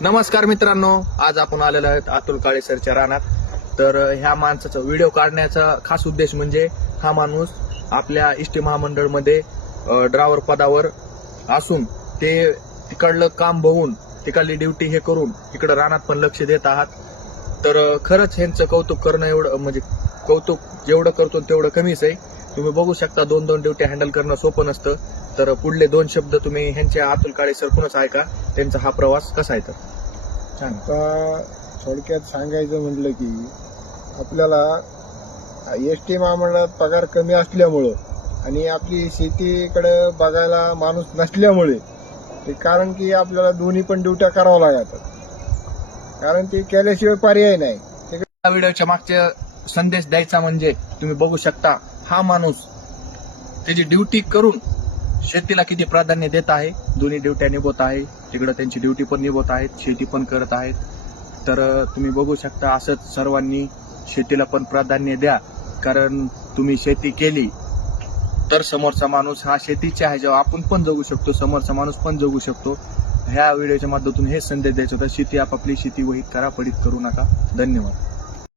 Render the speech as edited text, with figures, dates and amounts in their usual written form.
नमस्कार मित्रांनो, आज आपण आलेलो आहोत अतुल काळे सरच्या रानात. तर ह्या माणसाचा व्हिडिओ काढण्याचा खास उद्देश म्हणजे हा माणूस आपल्या इष्टी महामंडळमध्ये ड्रायव्हर पदावर असून ते तिकडलं काम बघून तिकडली ड्युटी हे करून इकडं रानात पण लक्ष देत आहात. तर खरंच ह्यांचं कौतुक करणं एवढं म्हणजे कौतुक जेवढं करतो तेवढं कमीच आहे. तुम्ही बघू शकता 2-2 ड्युटी हँडल करणं सोपं नसतं. तर पुढले 2 शब्द तुम्ही ह्यांच्या अतुल काळे सर कुणच ऐका, त्यांचा हा प्रवास कसा आहे तर छान. आता थोडक्यात सांगायचं म्हटलं की आपल्याला एसटी महामंडळात पगार कमी असल्यामुळं आणि आपली शेतीकडे बघायला माणूस नसल्यामुळे ते कारण की आपल्याला दोन्ही पण ड्युट्या कराव्या लागतात, कारण ते केल्याशिवाय पर्याय नाही. या व्हिडिओच्या मागचे संदेश द्यायचा म्हणजे तुम्ही बघू शकता हा माणूस त्याची ड्युटी करून शेतीला किती प्राधान्य देत आहे. दोन्ही ड्युट्या निभवत आहे, तिकडे त्यांची ड्युटी पण निभवत आहेत, शेती पण करत आहेत. तर तुम्ही बघू शकता असंच सर्वांनी शेतीला पण प्राधान्य द्या, कारण तुम्ही शेती केली तर समोरचा माणूस हा शेतीच्या आहे जेव्हा आपण पण जगू शकतो, समोरचा माणूस पण जगू शकतो. ह्या व्हिडिओच्या माध्यमातून हेच संदेश द्यायचा होता. शेती आपापली शेती वहीत करा, पडीत करू नका. धन्यवाद.